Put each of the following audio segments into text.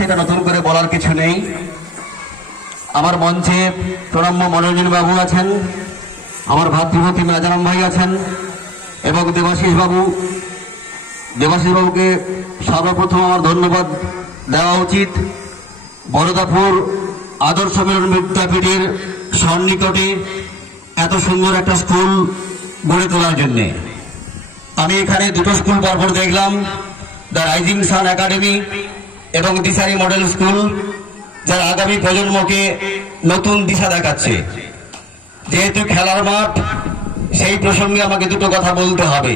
যাচ্ছে, এটা নতুন করে বলার কিছু নেই। আমার মঞ্চে প্রণম্য মনোরঞ্জন বাবু আছেন, আমার ভাতৃপতি রাজারাম ভাই আছেন এবং দেবাশিস বাবুকে সর্বপ্রথম আমার ধন্যবাদ দেওয়া উচিত। বরদাপুর আদর্শ মিলন বিদ্যাপীঠের সন্নিকটে এত সুন্দর একটা স্কুল গড়ে তোলার জন্যে আমি এখানে দুটো স্কুল পরপর দেখলাম, দ্য রাইজিং সান একাডেমি এবং দিশারি মডেল স্কুল, যার আগামী প্রজন্মকে নতুন দিশা দেখাচ্ছে। যেহেতু খেলার মাঠ, সেই প্রসঙ্গে আমাকে দুটো কথা বলতে হবে।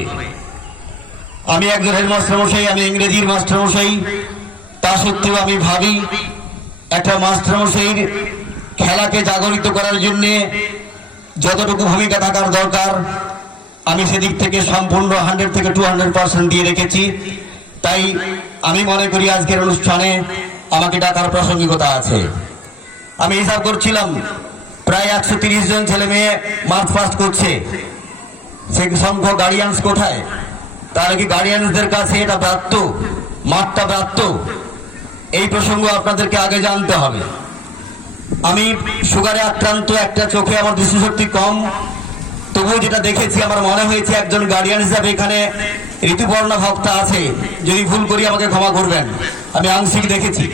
আমি একজন হেডমাস্টারমশাই, আমি ইংরেজির মাস্টারমশাই, তা সত্ত্বেও আমি ভাবি একটা মাস্টারমশাইয়ের খেলাকে জাগরিত করার জন্যে যতটুকু ভূমিকা থাকার দরকার আমি সেদিক থেকে সম্পূর্ণ 100 থেকে 200% দিয়ে রেখেছি। তাই আমি মনে করি আজকের অনুষ্ঠানে আমাকে ডাকার প্রাসঙ্গিকতা আছে। আমি হিসাব করছিলাম প্রায় 130 জন ছেলে মেয়ে মার্চ পাস্ট করছে। সেই সংখ্যক গার্ডিয়ানস কোথায়? তাহলে কি গার্ডিয়ানসদের কাছে এটা প্রাপ্ত, মাঠটা প্রাপ্ত? এই প্রসঙ্গ আপনাদেরকে আগে জানতে হবে। আমি সুগারে আক্রান্ত, একটা চোখে আমার দৃষ্টিশক্তি কম, তবুও যেটা দেখেছি আমার মনে হয়েছে একজন গার্ডিয়ান হিসাবে এখানে ঋতুপর্ণা ভক্তা আছে। যদি ভুল করি আমাকে ক্ষমা করবেন, আমি আংশিক দেখেছি।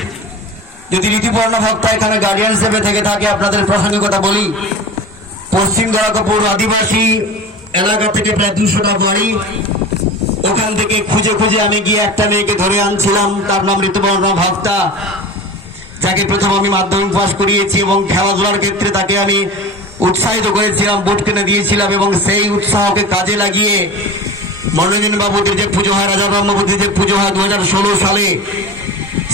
যদি ঋতুপর্ণা ভক্তা এখানে গার্ডিয়ান হিসেবে থেকে থাকে, আপনাদের প্রাসঙ্গিকতা বলি। পশ্চিম গড়াকপুর আদিবাসী এলাকা থেকে প্রায় 200টা বাড়ি, ওখান থেকে খুঁজে খুঁজে আমি গিয়ে একটা মেয়েকে ধরে আনছিলাম, তার নাম ঋতুপর্ণা ভক্তা, যাকে প্রথম আমি মাধ্যমিক পাস করিয়েছি এবং খেলাধুলার ক্ষেত্রে তাকে আমি উৎসাহিত করেছিলাম, বুট কিনে দিয়েছিলাম এবং সেই উৎসাহকে কাজে লাগিয়ে মনোরঞ্জন বাবুদের যে পুজো হয়, রাজারাম বাবুদের যে পুজো হয় 2016 সালে,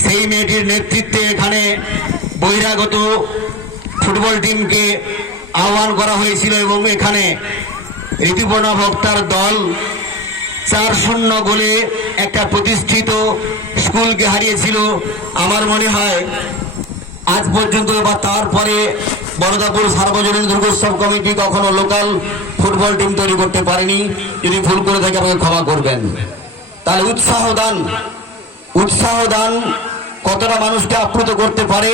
সেই মেয়েটির নেতৃত্বে এখানে বহিরাগত ফুটবল টিমকে আহ্বান করা হয়েছিল এবং এখানে ঋতুপর্ণা ভক্তার দল 4-0 গোলে একটা প্রতিষ্ঠিত স্কুলকে হারিয়েছিল। আমার মনে হয় আজ পর্যন্ত বা তারপরে বরদাপুর সার্বজনীন দুর্গোৎসব কমিটি কখনো লোকাল ফুটবল টিম তৈরি করতে পারেনি। যদি ভুল করে থাকে আমাকে ক্ষমা করবেন। তাহলে উৎসাহ দান কতটা মানুষকে আপ্লুত করতে পারে।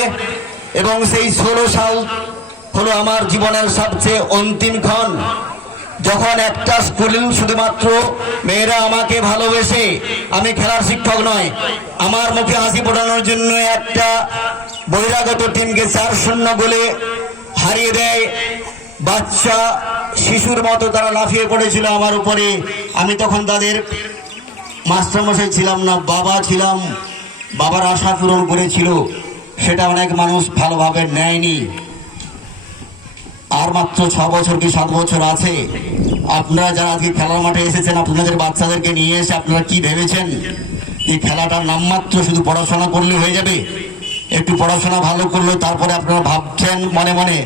এবং সেই 16 সাল হলো আমার জীবনের সবচেয়ে অন্তিম ক্ষণ, যখন একটা স্কুল শুধুমাত্র মেয়েরা আমাকে ভালোবেসে, আমি খেলার শিক্ষক নয়, আমার মুখে হাসি ফোটানোর জন্য একটা বহিরাগত টিমকে 4-0 গোলে হারিয়ে দেয়। বাচ্চা শিশুর মতো তারা লাফিয়ে পড়েছিল আমার উপরে। আমি তখন তাদের মাস্টারমশাই ছিলাম না, বাবা ছিলাম। বাবার আশা পূরণ করেছিল, সেটা অনেক মানুষ ভালোভাবে নেয়নি। আর মাত্র 6 বছর কি 7 বছর আছে। আপনারা যারা আজকে খেলার মাঠে এসেছেন, আপনাদের বাচ্চাদেরকে নিয়ে এসে আপনারা কি ভেবেছেন এই খেলাটার নামমাত্র শুধু পড়াশোনা করলে হয়ে যাবে? একটু পড়াশোনা ভালো করলে তারপরে আপনারা ভাবছেন মনে মনে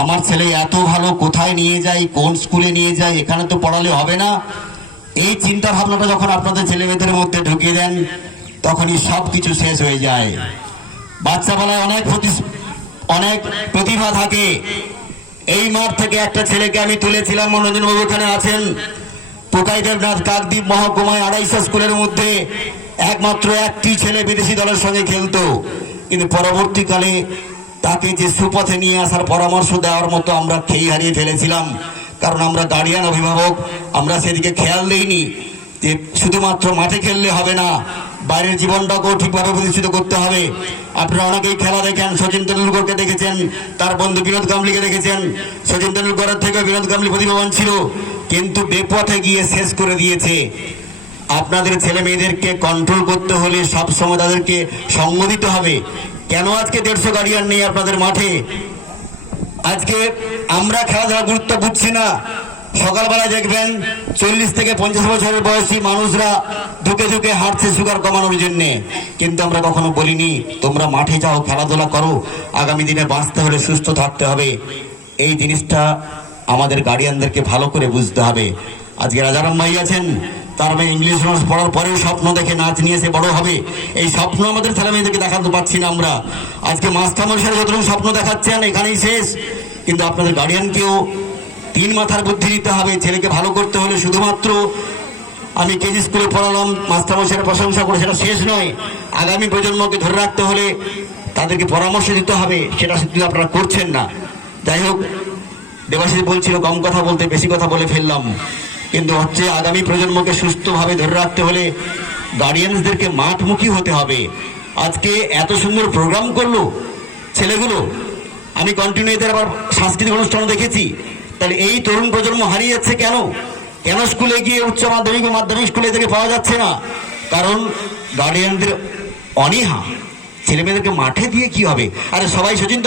আমার ছেলে এত ভালো, কোথায় নিয়ে যাই, কোন স্কুলে নিয়ে যাই, এখানে তো পড়ালে হবে না। এই চিন্তা ভাবনাটা যখন আপনাদের ছেলে মেয়েদের মধ্যে ঢুকিয়ে দেন, তখনই সব কিছু শেষ হয়ে যায়। বাচ্চাবেলায় অনেক প্রতিভা থাকে। এই মাঠ থেকে একটা ছেলেকে আমি তুলেছিলাম, মনোরঞ্জন বাবু এখানে আছেন, পোকাই দেবনাথ কাকদ্বীপ মহকুমায় 250 স্কুলের মধ্যে একমাত্র একটি ছেলে বিদেশি দলের সঙ্গে খেলতো। কিন্তু পরবর্তীকালে তাকে যে সুপথে নিয়ে আসার পরামর্শ দেওয়ার মতো আমরা খেয়ে হারিয়ে ফেলেছিলাম, কারণ আমরা গার্ডিয়ান, অভিভাবক, আমরা সেদিকে খেয়াল দিইনি যে শুধুমাত্র মাঠে খেললে হবে না, বাইরের জীবনটাকেও ঠিকভাবে প্রতিষ্ঠিত করতে হবে। আপনারা অনেকেই খেলা দেখেন, সচিন তেন্ডুলকরকে দেখেছেন, তার বন্ধু বিনোদ কাম্বলিকে দেখেছেন। সচিন তেন্ডুলকরের থেকে বিনোদ কাম্বলি প্রতিভাবান ছিল, কিন্তু বেপথে গিয়ে শেষ করে দিয়েছে। আপনাদের ছেলে মেয়েদেরকে কন্ট্রোল করতে হলে সবসময় তাদেরকে সঙ্গ দিতে হবে। কেন আজকে 150 গার্ডিয়ান নেই আপনাদের মাঠে? আজকে আমরা খেলাধুলার গুরুত্ব বুঝছি না। সকালবেলায় দেখবেন 40 থেকে 50 বছরের বয়সী মানুষরা ধুকে ধুকে হাঁটছে সুগার কমানোর জন্যে, কিন্তু আমরা কখনো বলিনি তোমরা মাঠে যাও, খেলাধুলা করো, আগামী দিনে বাঁচতে হলে সুস্থ থাকতে হবে। এই জিনিসটা আমাদের গার্ডিয়ানদেরকে ভালো করে বুঝতে হবে। আজকে রাজারাম ভাই আছেন, তার মেয়ে ইংলিশ অনার্স পড়ার পরেও স্বপ্ন দেখে নাচ নিয়ে এসে বড় হবে। এই স্বপ্ন আমাদের ছেলে মেয়েদেরকে দেখাতে পারছি না আমরা। আজকে মাস্টারমশাই যতটুকু স্বপ্ন দেখাচ্ছেন এখানেই শেষ। কিন্তু আপনাদের গার্ডিয়ানকেও 3 মাথার বুদ্ধি নিতে হবে। ছেলেকে ভালো করতে হলে শুধুমাত্র আমি কেজি স্কুলে পড়ালাম, মাস্টারমশাইয়ের প্রশংসা করে সেটা শেষ নয়। আগামী প্রজন্মকে ধরে রাখতে হলে তাদেরকে পরামর্শ দিতে হবে, সেটা কিন্তু আপনারা করছেন না। যাই হোক, দেবাশিস বলছিল কম কথা বলতে, বেশি কথা বলে ফেললাম। কিন্তু হচ্ছে আগামী প্রজন্মকে সুস্থভাবে ধরে রাখতে হলে গার্ডিয়ানসদেরকে মাঠমুখী হতে হবে। আজকে এত সুন্দর প্রোগ্রাম করলো ছেলেগুলো, আমি কন্টিনিউ এদের আবার সাংস্কৃতিক অনুষ্ঠান দেখেছি। তাহলে এই তরুণ প্রজন্ম হারিয়ে যাচ্ছে কেন? কেন স্কুলে গিয়ে উচ্চ মাধ্যমিক ও মাধ্যমিক স্কুলে এদেরকে পাওয়া যাচ্ছে না? কারণ গার্ডিয়ানদের অনীহা। ছেলেমেয়েদেরকে মাঠে দিয়ে কি হবে? আরে সবাই সচিন